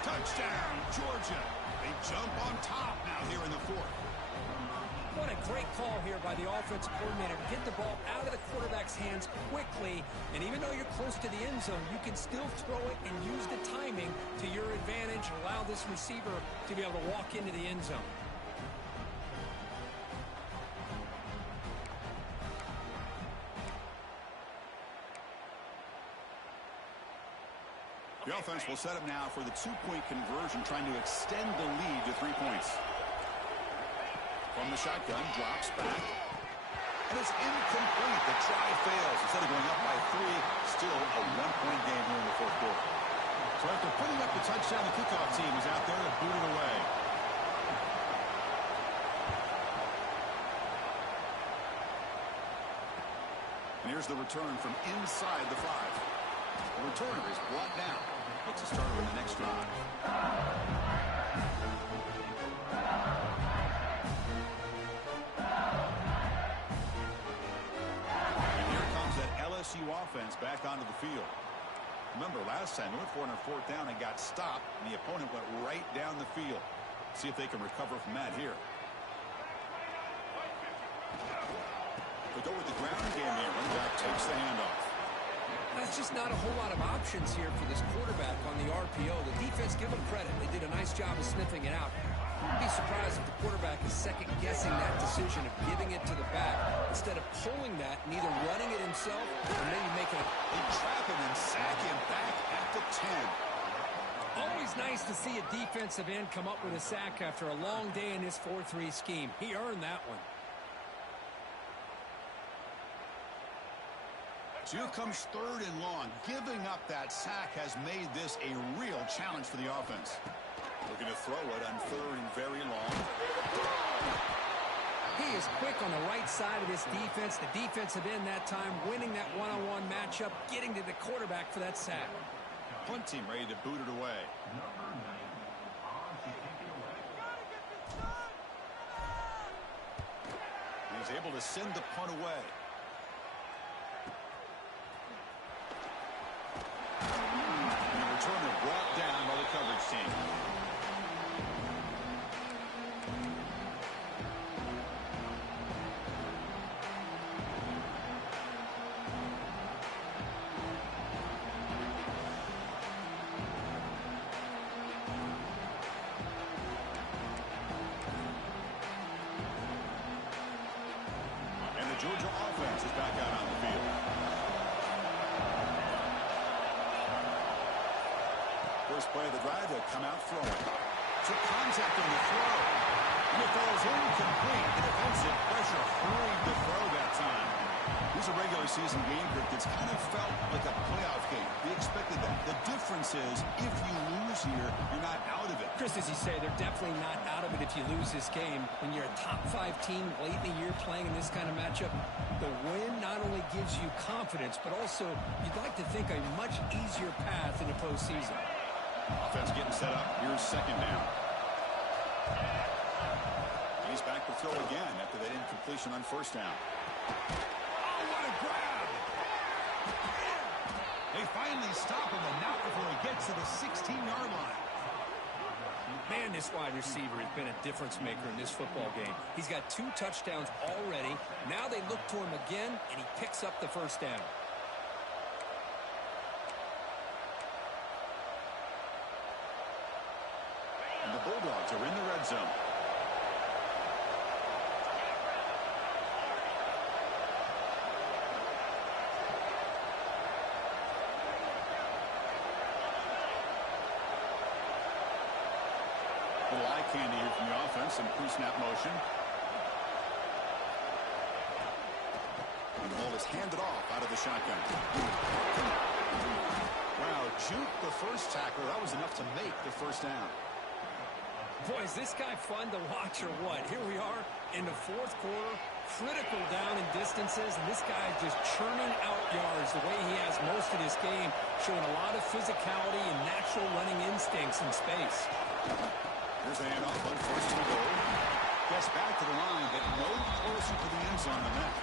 Touchdown, Georgia. They jump on top now here in the fourth. What a great call here by the offensive coordinator to get the ball out of the quarterback's hands quickly. And even though you're close to the end zone, you can still throw it and use the timing to your advantage and allow this receiver to be able to walk into the end zone. The offense will set up now for the two-point conversion, trying to extend the lead to 3 points. From the shotgun, drops back. And it's incomplete. The try fails. Instead of going up by 3, still a one-point game here in the fourth quarter. So after putting up the touchdown, the kickoff team is out there to boot it away. And here's the return from inside the 5. The returner is brought down. Looks to start with the next drive. And here comes that LSU offense back onto the field. Remember, last time they went for it on fourth down and got stopped, and the opponent went right down the field. See if they can recover from that here. They go with the ground game here. Running back takes the handoff. That's just not a whole lot of options here for this quarterback on the RPO. The defense, give them credit. They did a nice job of sniffing it out. I'd be surprised if the quarterback is second-guessing that decision of giving it to the back instead of pulling that and either running it himself or maybe making it. They trap him and sack him back at the 10. Always nice to see a defensive end come up with a sack after a long day in this 4-3 scheme. He earned that one. So here comes third and long. Giving up that sack has made this a real challenge for the offense. Looking to throw it on third and very long. He is quick on the right side of this defense. The defensive end that time winning that one-on-one matchup, getting to the quarterback for that sack. Punt team ready to boot it away. He's able to send the punt away. And the returner brought down by the coverage team. Georgia offense is back out on the field. First play of the drive, they'll come out throwing. Took contact on the throw. And it falls incomplete. The defensive pressure hurried the throw that time. Here's a regular season game that's kind of felt like a playoff game. We expected that. The difference is if you lose here, you're not out of it. Chris, as you say, they're definitely not out of it if you lose this game. When you're a top-5 team late in the year playing in this kind of matchup, the win not only gives you confidence, but also you'd like to think a much easier path in the postseason. Offense getting set up. Here's second down. He's back to throw again after that incompletion on first down. Oh, what a grab! They finally stop him, and not before he gets to the 16-yard line. Man, this wide receiver has been a difference maker in this football game. He's got 2 touchdowns already. Now they look to him again, and he picks up the first down. And the Bulldogs are in the red zone. Little eye candy here from the offense, some pre-snap motion. And the ball is handed off out of the shotgun. Wow, juke the first tackler. That was enough to make the first down. Boy, is this guy fun to watch or what? Here we are in the 4th quarter, critical down in distances, and this guy is just churning out yards the way he has most of this game, showing a lot of physicality and natural running instincts in space. Here's the handoff on first and goal. Gets back to the line, but no closer to the end zone than that.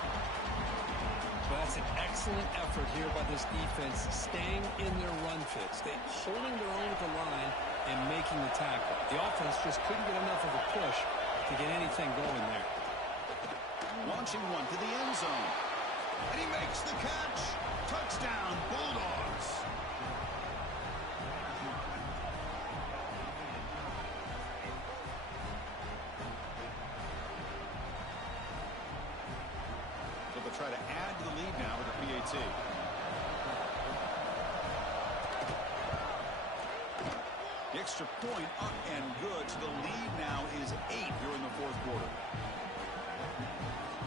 Well, that's an excellent effort here by this defense, staying in their run fits. They're holding their own at the line and making the tackle. The offense just couldn't get enough of a push to get anything going there. Launching one to the end zone. And he makes the catch. Touchdown, Bulldogs. So they'll try to add to the lead now with the PAT. The extra point up and good. So the lead now is 8 here in the 4th quarter.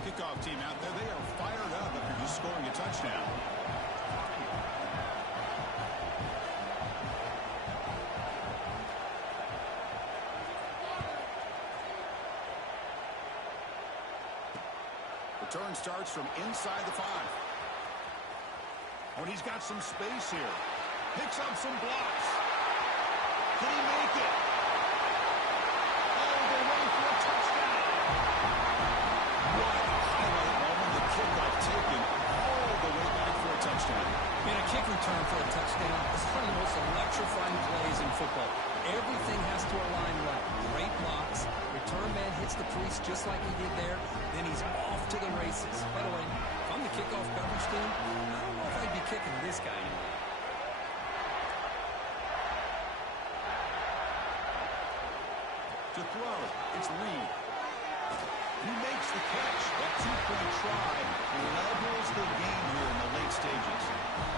Kickoff team out there. They are fired up after just scoring a touchdown. Return starts from inside the 5. Oh, and he's got some space here. Picks up some blocks. Can he make it? Oh, they're ready for a touchdown. What a highlight moment. The kickoff taken all the way back for a touchdown. And a kick return for a touchdown is one of the most electrifying plays in football. Everything has to align right. Great blocks. Return man hits the crease just like he did there. Then he's off to the races. By the way, if I'm the kickoff coverage team, I don't know if I'd be kicking this guy anymore. To throw, it's Reed. He makes the catch. That 2-point try levels the game here in the late stages.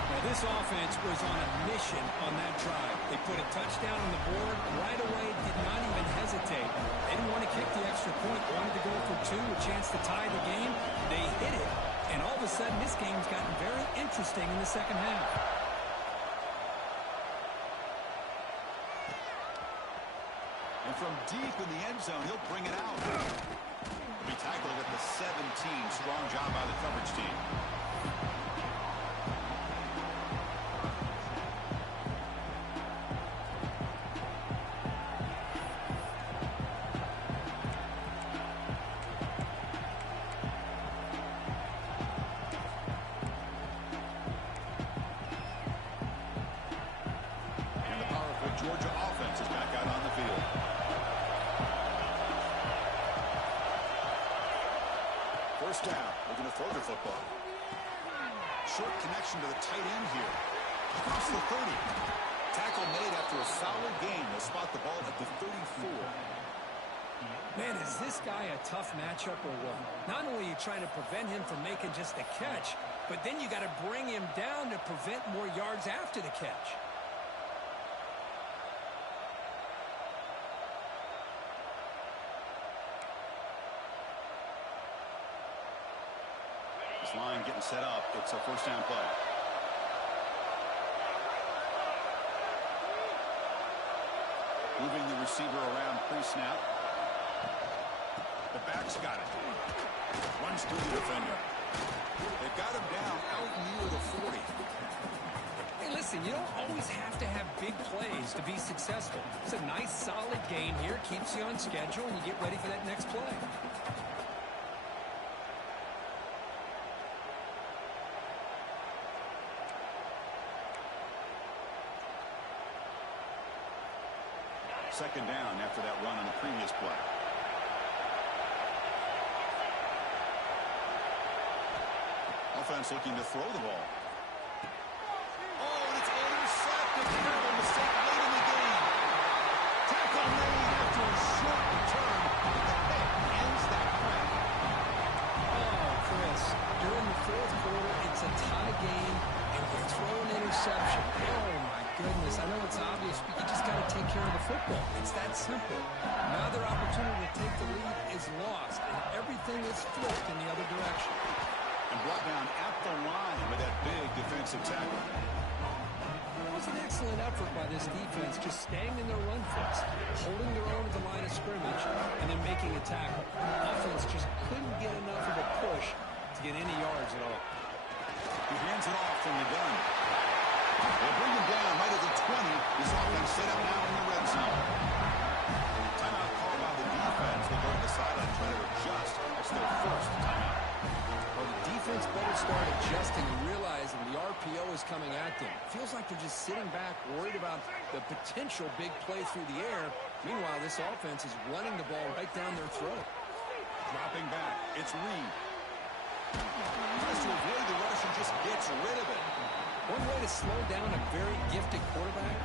Now, this offense was on a mission on that drive. They put a touchdown on the board right away, did not even hesitate. They didn't want to kick the extra point, wanted to go for 2, a chance to tie the game. They hit it, and all of a sudden, this game's gotten very interesting in the second half. And from deep in the end zone, he'll bring it out. He'll be tackled at the 17. Strong job by the coverage team. And the powerful Georgia offense is back out on the field. First down. We're going to throw the football. Short connection to the tight end here. Across the 30. Tackle made after a solid game. They'll spot the ball at the 34. Man, is this guy a tough matchup or what? Not only are you trying to prevent him from making just a catch, but then you got to bring him down to prevent more yards after the catch. line getting set up. It's a first down play. Moving the receiver around pre-snap. The back's got it. Runs through the defender. They've got him down out near the 40. Hey, listen, you don't always have to have big plays to be successful. It's a nice, solid game here. Keeps you on schedule, and you get ready for that next play. Second down after that run on the previous play. Offense looking to throw the ball. Oh, and it's intercepted. Terrible mistake late in the game. Tackle made after a short return. The hit ends that play. Oh, Chris, during the fourth quarter, it's a tie game, and you throw an interception. Oh, my goodness. I know it's obvious, but you just got to take care of the football. It's that simple. Now their opportunity to take the lead is lost, and everything is flipped in the other direction. And brought down at the line with that big defensive tackle. It was an excellent effort by this defense, just staying in their run fits, holding their own at the line of scrimmage, and then making a tackle. Offense just couldn't get enough of a push to get any yards at all. He hands it off from the gun. They'll bring him down right at the 20. This offense set up now in the red zone. Timeout called by the defense. They'll go to the sideline, try to adjust. That's their first timeout. Well, the defense better start adjusting and realizing the RPO is coming at them. Feels like they're just sitting back, worried about the potential big play through the air. Meanwhile, this offense is running the ball right down their throat. Dropping back, it's Reed. Tries to avoid the rush and just gets rid of it. One way to slow down a very gifted quarterback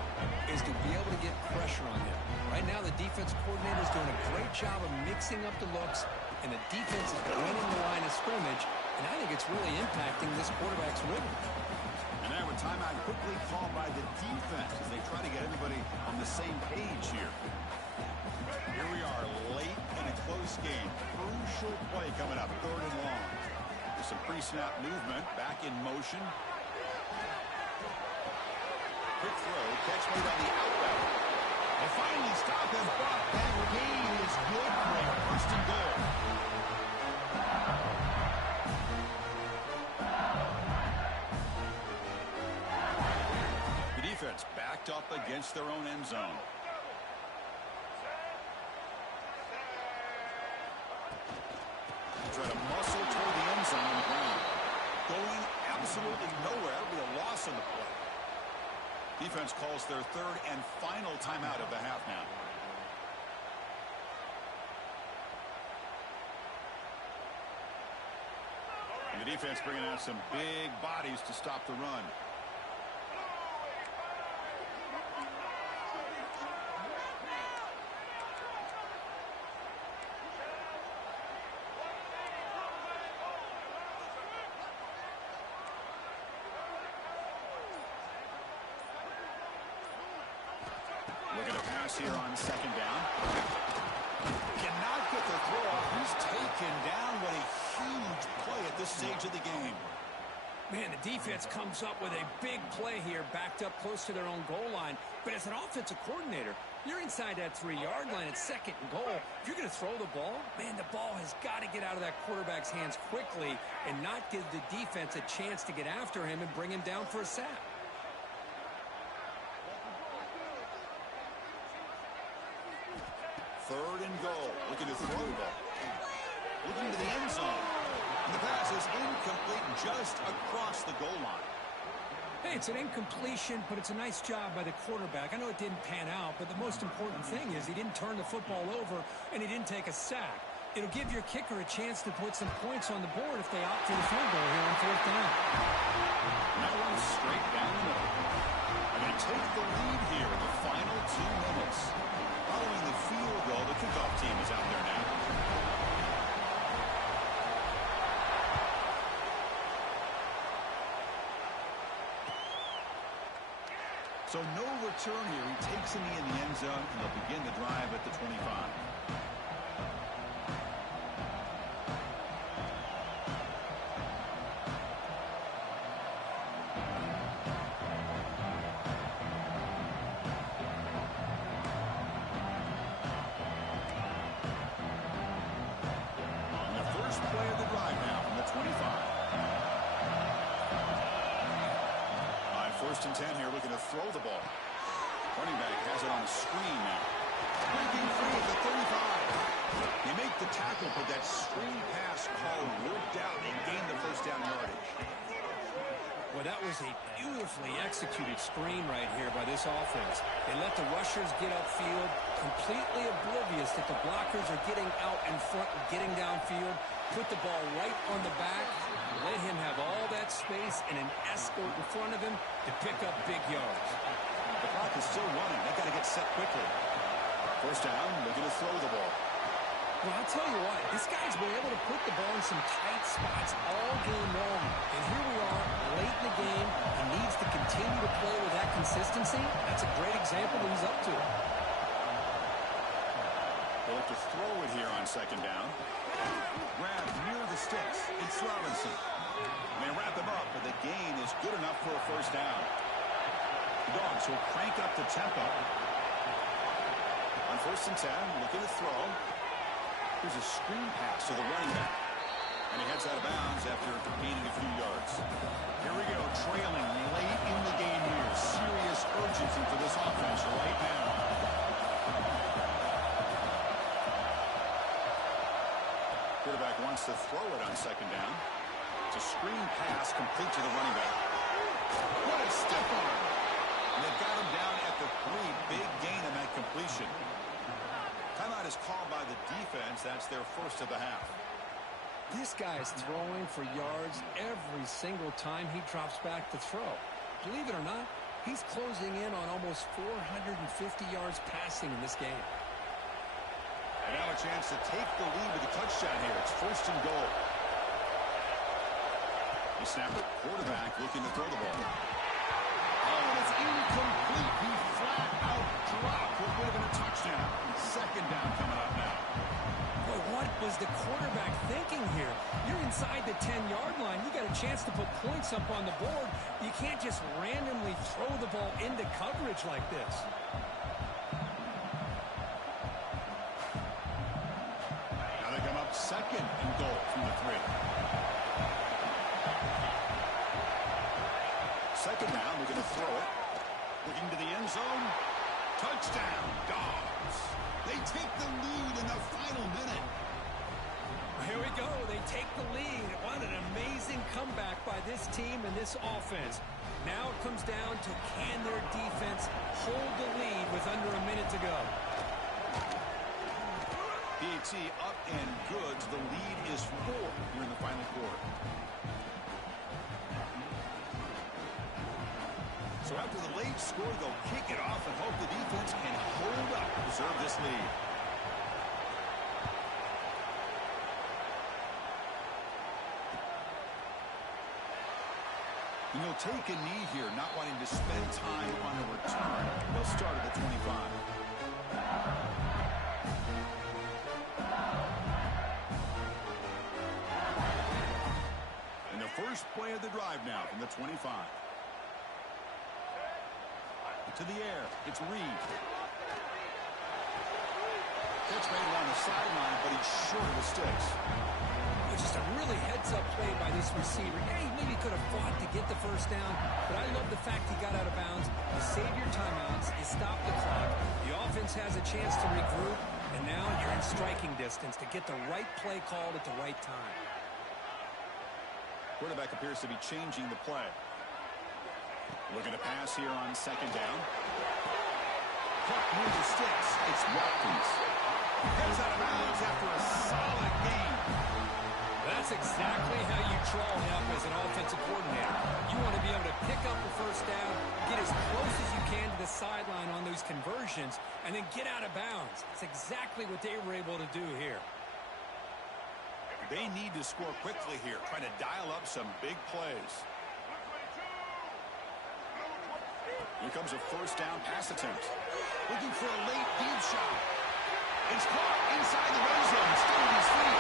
is to be able to get pressure on him. Right now, the defense coordinator is doing a great job of mixing up the looks, and the defense is winning the line of scrimmage, and I think it's really impacting this quarterback's rhythm. And now a timeout quickly called by the defense as they try to get everybody on the same page here. Here we are, late in a close game. Crucial play coming up, third and long. With some pre-snap movement, back in motion. Quick throw, catch made on the outback. They finally stop him, but that gain is good for a first and goal. The defense backed up against their own end zone. Try to muscle toward the end zone on the ground. Going absolutely nowhere with a loss on the play. Defense calls their third and final timeout of the half now. And the defense bringing out some big bodies to stop the run. Looking to pass here on second down. Cannot get the throw off. He's taken down. What a huge play at this stage of the game. Man, the defense comes up with a big play here, backed up close to their own goal line. But as an offensive coordinator, you're inside that 3-yard line at second and goal. If you're going to throw the ball, man, the ball has got to get out of that quarterback's hands quickly and not give the defense a chance to get after him and bring him down for a sack. Third and goal. Looking to throw the ball. Looking to the end zone. And the pass is incomplete just across the goal line. Hey, it's an incompletion, but it's a nice job by the quarterback. I know it didn't pan out, but the most important thing is he didn't turn the football over and he didn't take a sack. It'll give your kicker a chance to put some points on the board if they opt for the field goal here on fourth down. That one straight down the middle. And they take the lead here in the final 2 minutes. Following the field goal, the kickoff team is out there now. So no return here. He takes a knee in the end zone, and they'll begin the drive at the 25. and 10 here, looking to throw the ball. Running back has it on a screen now. Breaking free at the 35. They make the tackle, but that screen pass call worked out and gained the first down yardage. Well, that was a beautifully executed screen right here by this offense. They let the rushers get upfield, completely oblivious that the blockers are getting out in front and getting downfield, put the ball right on the back, let him have all that space and an escort in front of him to pick up big yards. The clock is still running. They've got to get set quickly. First down, looking to throw the ball. Well, I'll tell you what, this guy's been able to put the ball in some tight spots all game long. And here we are, late in the game. He needs to continue to play with that consistency. That's a great example that he's up to. They'll have to throw it here on second down. Grab near the sticks. It's Robinson. They wrap him up, but the gain is good enough for a first down. The Dogs will crank up the tempo. On first and 10, looking to throw. Here's a screen pass to the running back. And he heads out of bounds after gaining a few yards. Here we go, trailing late in the game here. Serious urgency for this offense right now. Quarterback wants to throw it on second down. It's a screen pass complete to the running back. What a stiff arm. And they've got him down at the 3. Big gain on that completion. Timeout is called by the defense. That's their first of the half. This guy's throwing for yards every single time he drops back to throw. Believe it or not, he's closing in on almost 450 yards passing in this game. And now a chance to take the lead with a touchdown here. It's first and goal. The snapper, quarterback looking to throw the ball. Oh, it's incomplete. He flat out dropped what would have been a touchdown. Second down coming up now. Boy, what was the quarterback thinking here? You're inside the 10-yard line. You got a chance to put points up on the board. You can't just randomly throw the ball into coverage like this. Now they come up second and goal from the 3. Second down, we're going to throw it. Looking to the end zone. Touchdown, Dogs. They take the lead in the final minute. Here we go. They take the lead. What an amazing comeback by this team and this offense. Now it comes down to can their defense hold the lead with under a minute to go. PAT up and good. The lead is 4 here in the final quarter. So after the late score, they'll kick it off and hope the defense can hold up and preserve this lead. And you'll take a knee here, not wanting to spend time on a return. They'll start at the 25. And the first play of the drive now from the 25. To the air, it's Reed. Catch made along the sideline, but he's short of the sticks. Just a really heads-up play by this receiver. Yeah, he maybe could have fought to get the first down, but I love the fact he got out of bounds. You save your timeouts, you stop the clock, the offense has a chance to regroup, and now you're in striking distance to get the right play called at the right time. Quarterback appears to be changing the play. Looking to pass here on second down. Caught near the sticks. It's Watkins. Heads out of bounds after a solid game. That's exactly how you draw up as an offensive coordinator. You want to be able to pick up the first down, get as close as you can to the sideline on those conversions, and then get out of bounds. That's exactly what they were able to do here. They need to score quickly here, trying to dial up some big plays. Here comes a first down pass attempt. Looking for a late deep shot. It's caught inside the red zone. Still on his feet.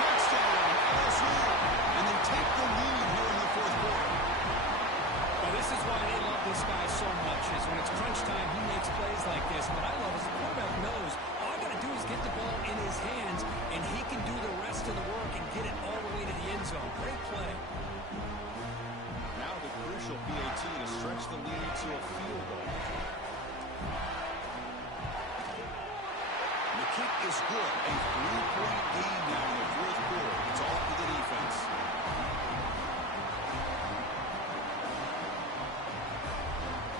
Touchdown, LSU. And they take the lead here in the fourth quarter. Well, this is why they love this guy so much, is when it's crunch time, he makes plays like this. What I love is the quarterback knows all I got to do is get the ball in his hands, and he can do the rest of the work and get it all the way to the end zone. Great play. Now the crucial PAT to stretch the lead kick is good. A 3-point game now in the fourth quarter. It's all up to the defense.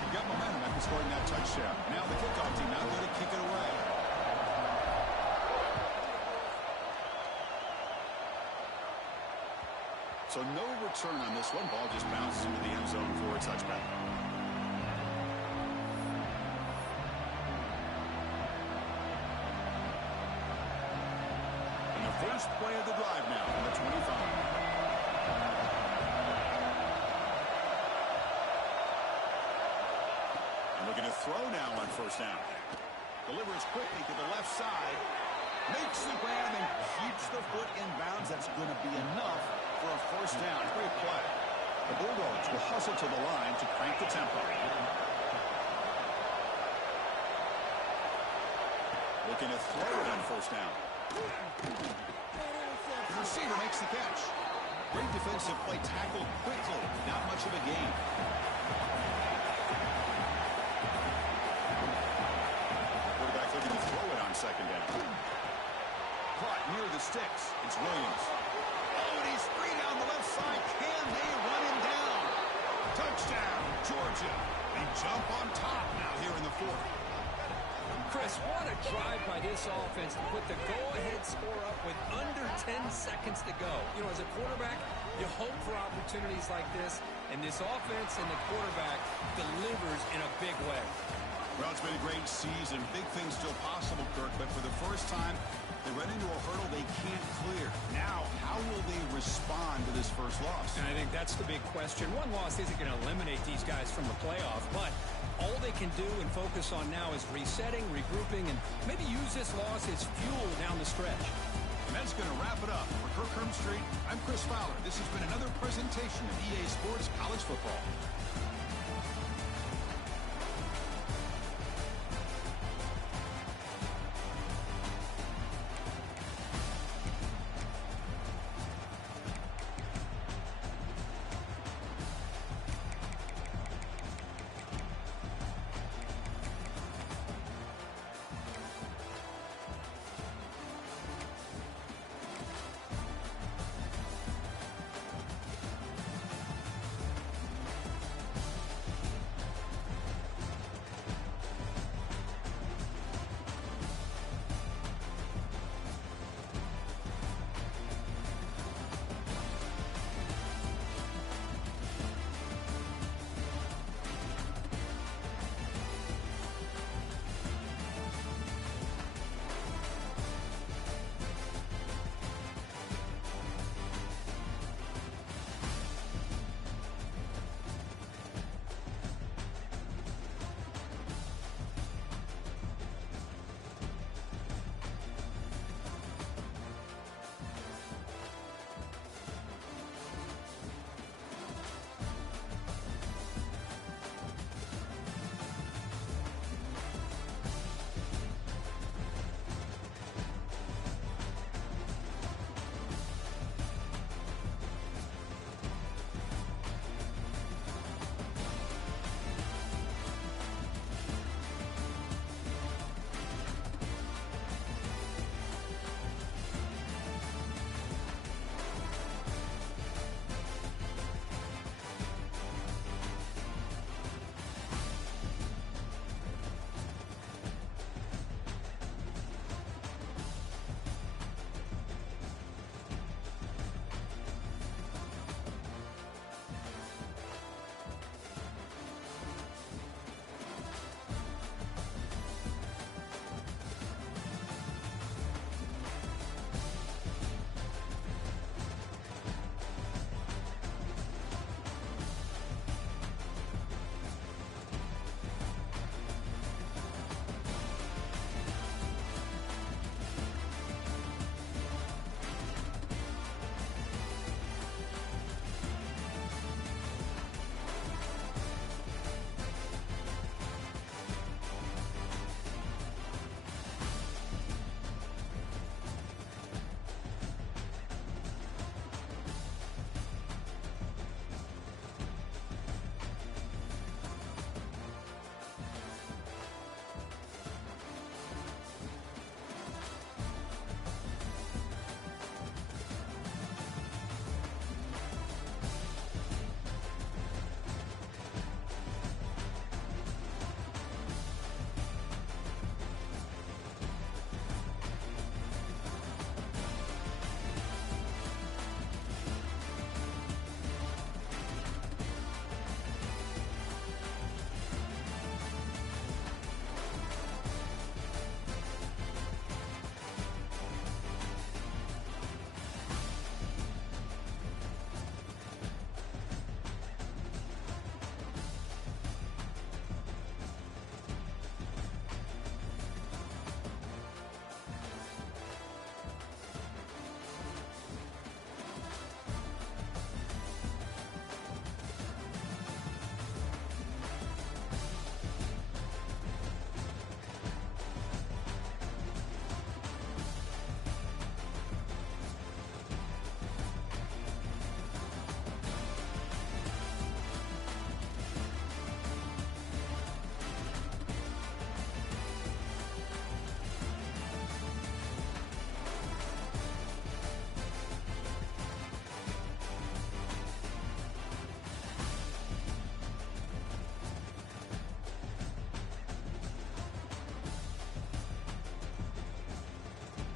You got momentum after scoring that touchdown. Now the kickoff team now going to kick it away. So no return on this one. Ball just bounces into the end zone for a touchback. And the first play of the drive now from the 25. And looking to throw now on first down. Delivers quickly to the left side. Makes the grab and keeps the foot in bounds. That's going to be enough for a first down. Great play. The Bulldogs will hustle to the line to crank the tempo. Looking to throw it on first down. The receiver makes the catch. Great defensive play, tackled quickly. Not much of a gain. Quarterback looking to throw it on second down. Caught near the sticks. It's Williams. Oh, and he's free down the left side. Can they run him down? Touchdown, Georgia. They jump on top now here in the fourth. Chris, what a drive by this offense to put the go-ahead score up with under 10 seconds to go. You know, as a quarterback, you hope for opportunities like this, and this offense and the quarterback delivers in a big way. Well, it's been a great season. Big things still possible, Kirk, but for the first time, they run into a hurdle they can't clear. Now, how will they respond to this first loss? And I think that's the big question. One loss isn't going to eliminate these guys from the playoff, but all they can do and focus on now is resetting, regrouping, and maybe use this loss as fuel down the stretch. And that's going to wrap it up. For Kirk Herbstreit, I'm Chris Fowler. This has been another presentation of EA Sports College Football.